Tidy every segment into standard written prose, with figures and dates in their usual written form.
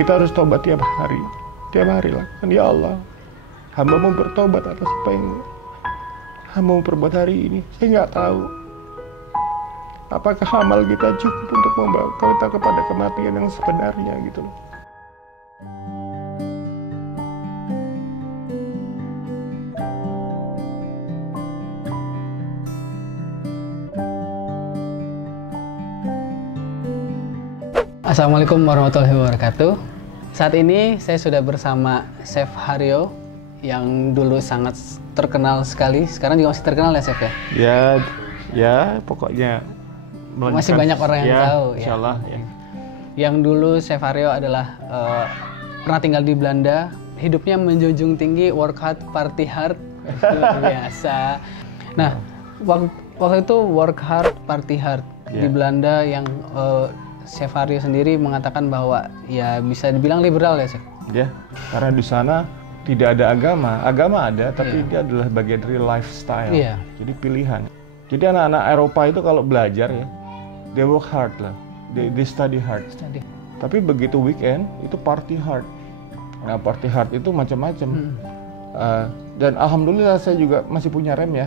Kita harus tobat tiap hari lah. Ya Allah, hamba mau bertobat atas apa yang hamba mau perbuat hari ini. Saya nggak tahu apakah amal kita cukup untuk membawa kita kepada kematian yang sebenarnya gitu loh. Assalamualaikum warahmatullahi wabarakatuh. Saat ini saya sudah bersama Chef Haryo yang dulu sangat terkenal sekali. Sekarang juga masih terkenal ya, Chef ya? Ya, pokoknya masih banyak orang yang tahu. Insyaallah, ya. Yang dulu Chef Haryo adalah pernah tinggal di Belanda. Hidupnya menjunjung tinggi, work hard, party hard, luar biasa. Nah, waktu itu work hard, party hard di Belanda yang Chef Haryo sendiri mengatakan bahwa ya bisa dibilang liberal ya, Chef? Ya, karena di sana tidak ada agama. Agama ada, tapi dia adalah bagian dari lifestyle. Jadi pilihan. Jadi anak-anak Eropa itu kalau belajar ya, they work hard lah, they study hard. Tapi begitu weekend itu party hard. Nah, party hard itu macam-macam. Dan alhamdulillah saya juga masih punya rem ya.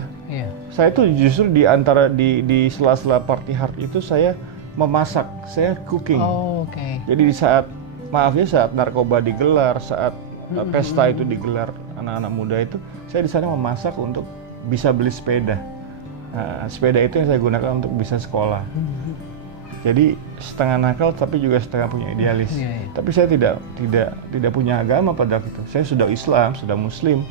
Saya tuh justru di antara di sela-sela party hard itu saya memasak, saya cooking. Jadi di saat saat narkoba digelar, saat pesta itu digelar anak-anak muda itu, saya di sana memasak untuk bisa beli sepeda. Nah, sepeda itu yang saya gunakan untuk bisa sekolah. Jadi setengah nakal tapi juga setengah punya idealis. Tapi saya tidak punya agama pada waktu itu. Saya sudah Islam, sudah Muslim,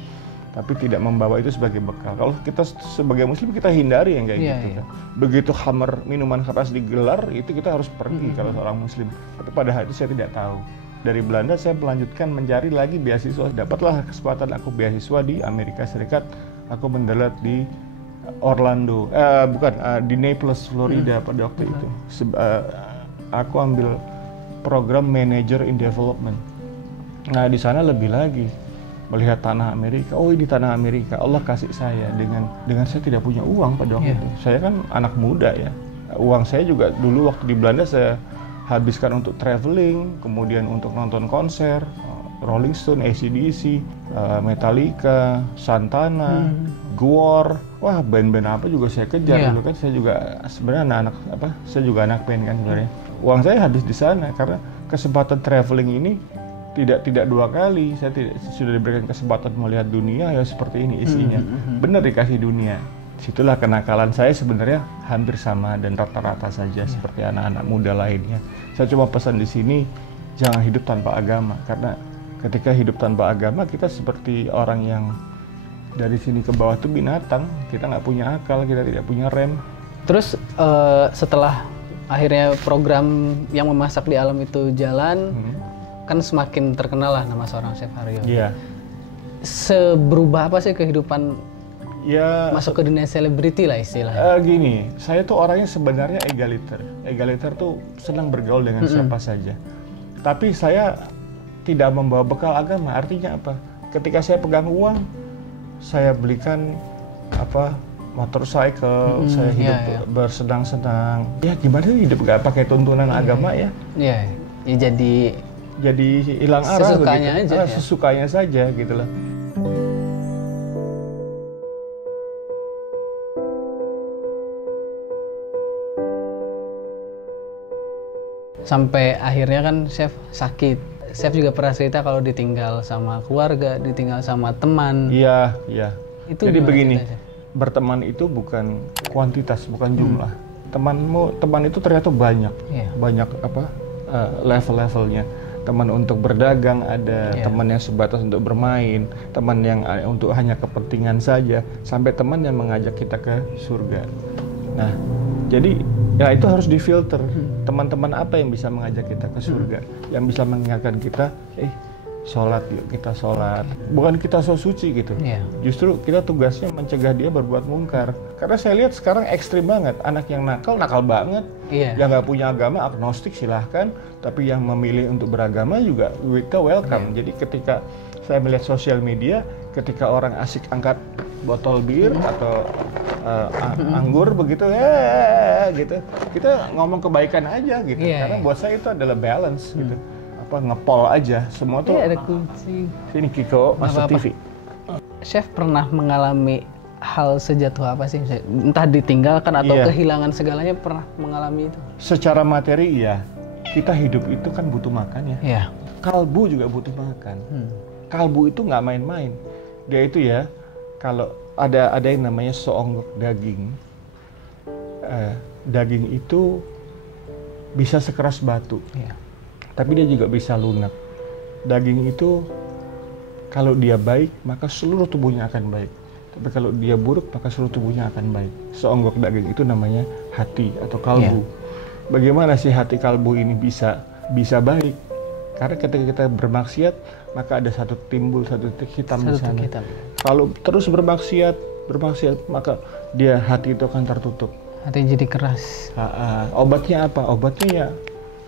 tapi tidak membawa itu sebagai bekal. Kalau kita sebagai Muslim kita hindari yang kayak gitu kan. Begitu khamar, minuman keras digelar, itu kita harus pergi kalau seorang Muslim. Tapi pada hari itu saya tidak tahu. Dari Belanda saya melanjutkan mencari lagi beasiswa. Dapatlah kesempatan aku beasiswa di Amerika Serikat. Aku mendarat di Orlando, di Naples, Florida pada waktu itu. Aku ambil program Manager in Development. Nah di sana lebih lagi. Melihat tanah Amerika, oh ini tanah Amerika, Allah kasih saya dengan saya tidak punya uang pada waktu itu. Saya kan anak muda ya, uang saya juga dulu waktu di Belanda saya habiskan untuk traveling, kemudian untuk nonton konser, Rolling Stone, AC/DC, Metallica, Santana, Gwar, wah band-band apa juga saya kejar dulu kan. Saya juga sebenarnya saya juga anak band kan sebenarnya. Uang saya habis di sana karena kesempatan traveling ini tidak dua kali. Saya sudah diberikan kesempatan melihat dunia ya seperti ini isinya. Benar dikasih dunia. Situlah kenakalan saya sebenarnya hampir sama dan rata-rata saja seperti anak-anak muda lainnya. Saya cuma pesan di sini jangan hidup tanpa agama, karena ketika hidup tanpa agama kita seperti orang yang dari sini ke bawah itu binatang. Kita nggak punya akal, kita tidak punya rem. Terus setelah akhirnya program yang memasak di alam itu jalan, kan semakin terkenal lah nama seorang Chef Haryo. Seberubah apa sih kehidupan masuk ke dunia selebriti lah istilahnya? Gini, saya tuh orangnya sebenarnya egaliter. Egaliter tuh senang bergaul dengan siapa saja. Tapi saya tidak membawa bekal agama. Artinya apa? Ketika saya pegang uang, saya belikan motorcycle, saya hidup bersenang-senang. Ya gimana hidup gak pakai tuntunan agama ya? Ya jadi hilang arah sesukanya begitu. aja Sesukanya saja gitu loh. Sampai akhirnya kan Chef sakit. Chef juga pernah cerita kalau ditinggal sama keluarga, ditinggal sama teman. Iya. Itu jadi begini, ceritanya? Berteman itu bukan kuantitas, bukan jumlah. Teman itu ternyata banyak level-levelnya. Teman untuk berdagang ada, teman yang sebatas untuk bermain, teman yang untuk hanya kepentingan saja, sampai teman yang mengajak kita ke surga. Nah, jadi ya itu harus difilter. Teman-teman apa yang bisa mengajak kita ke surga, yang bisa mengingatkan kita, sholat yuk, kita sholat. Bukan kita so suci gitu. Justru kita tugasnya mencegah dia berbuat mungkar. Karena saya lihat sekarang ekstrim banget. Anak yang nakal banget. Yang nggak punya agama, agnostik silahkan. Tapi yang memilih untuk beragama juga kita welcome. Jadi ketika saya melihat sosial media, ketika orang asik angkat botol bir atau anggur begitu, gitu, kita ngomong kebaikan aja gitu. Karena buat saya itu adalah balance gitu. ngepol aja semua tuh. Ada kucing. Sini Kiko masuk TV. Chef pernah mengalami hal sejatuh apa sih? Entah ditinggalkan atau kehilangan segalanya, pernah mengalami itu? Secara materi iya. Kita hidup itu kan butuh makan ya. Iya. Kalbu juga butuh makan. Kalbu itu nggak main-main. Dia itu ya, kalau ada yang namanya seonggok daging. Daging itu bisa sekeras batu. Iya. Tapi dia juga bisa lunak. Daging itu kalau dia baik, maka seluruh tubuhnya akan baik. Tapi kalau dia buruk, maka seluruh tubuhnya akan baik. Seonggok daging itu namanya hati atau kalbu. Bagaimana sih hati kalbu ini bisa baik? Karena ketika kita bermaksiat, maka ada satu titik hitam di sana. Kalau terus bermaksiat, maka hati itu akan tertutup. Hati jadi keras. Obatnya apa? Obatnya ya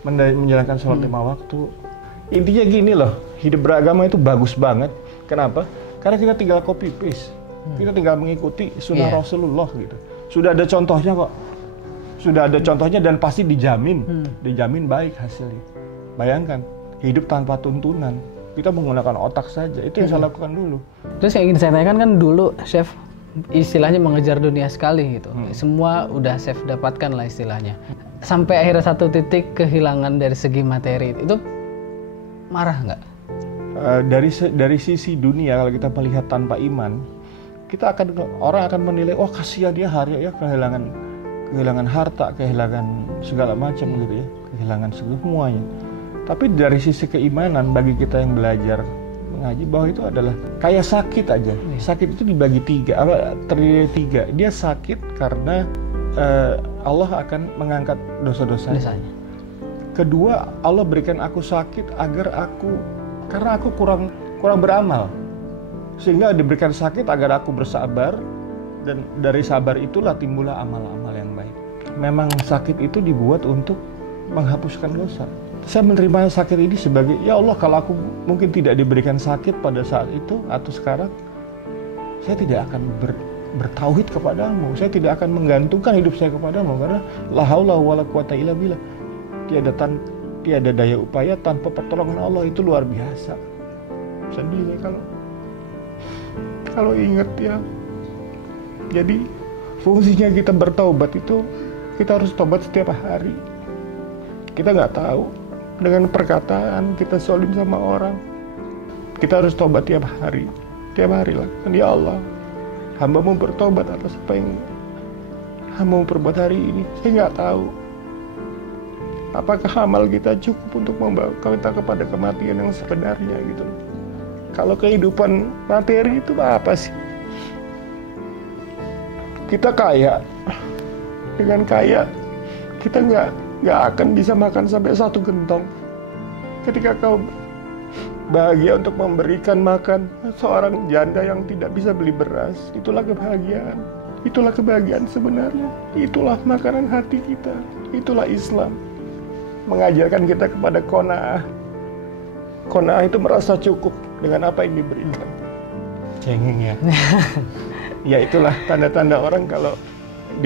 menjalankan sholat 5 waktu. Intinya gini loh, hidup beragama itu bagus banget. Kenapa? Karena kita tinggal copy paste. Kita tinggal mengikuti sunnah Rasulullah gitu. Sudah ada contohnya kok. Sudah ada contohnya dan pasti dijamin baik hasilnya. Bayangkan, hidup tanpa tuntunan. Kita menggunakan otak saja. Itu yang saya lakukan dulu. Terus yang ingin saya tanyakan kan dulu, Chef istilahnya mengejar dunia sekali gitu. Semua udah Chef dapatkan lah istilahnya. Sampai akhirnya satu titik kehilangan dari segi materi, itu marah nggak? Dari sisi dunia, kalau kita melihat tanpa iman, orang akan menilai, oh kasihan dia hari ya kehilangan harta, kehilangan segala macam gitu ya, kehilangan semuanya. Tapi dari sisi keimanan, bagi kita yang belajar mengaji, bahwa itu adalah kayak sakit aja. Sakit itu dibagi terdiri 3. Dia sakit karena Allah akan mengangkat dosa-dosanya. Kedua, Allah berikan aku sakit karena aku kurang beramal. Sehingga diberikan sakit agar aku bersabar, dan dari sabar itulah timbullah amal-amal yang baik. Memang sakit itu dibuat untuk menghapuskan dosa. Saya menerima sakit ini sebagai, ya Allah, kalau aku mungkin tidak diberikan sakit pada saat itu atau sekarang, saya tidak akan bertauhid kepadamu. Saya tidak akan menggantungkan hidup saya kepadamu, karena la haula wala quwata illa billah. Tiada daya upaya tanpa pertolongan Allah, itu luar biasa. Sendiri kalau ingat ya. Jadi fungsinya kita bertaubat itu, kita harus taubat setiap hari. Kita nggak tahu, dengan perkataan kita zolim sama orang, kita harus taubat tiap hari lah. Ya Allah, hamba-Mu bertobat atas apa yang hamba-Mu perbuat hari ini. Saya nggak tahu apakah amal kita cukup untuk membawa kita kepada kematian yang sebenarnya gitu. Kalau kehidupan materi itu apa sih? Kita kaya, dengan kaya kita nggak akan bisa makan sampai 1 gentong. Ketika kau bahagia untuk memberikan makan seorang janda yang tidak bisa beli beras, itulah kebahagiaan. Itulah kebahagiaan sebenarnya. Itulah makanan hati kita. Itulah Islam. Mengajarkan kita kepada qanaah. Qanaah itu merasa cukup dengan apa yang diberikan. Cengeng ya. Ya itulah tanda-tanda orang kalau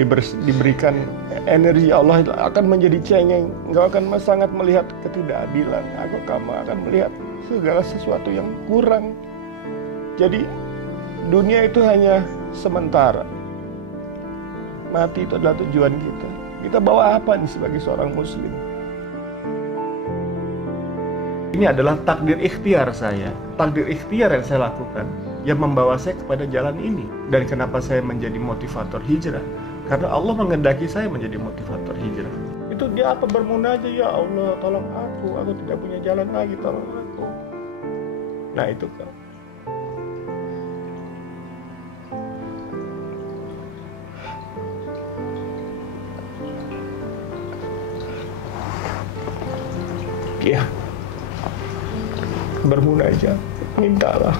diberikan energi Allah itu akan menjadi cengeng. Engkau akan sangat melihat ketidakadilan. Kamu akan melihat segala sesuatu yang kurang. Jadi dunia itu hanya sementara. Mati itu adalah tujuan kita. Kita bawa apa nih sebagai seorang muslim? Ini adalah takdir ikhtiar saya. Takdir ikhtiar yang saya lakukan, yang membawa saya kepada jalan ini. Dan kenapa saya menjadi motivator hijrah? Karena Allah menghendaki saya menjadi motivator hijrah. Itu dia apa bermunajat, ya Allah tolong aku tidak punya jalan lagi, tolong aku. Nah itu kan. Ya, bermunajat, mintalah.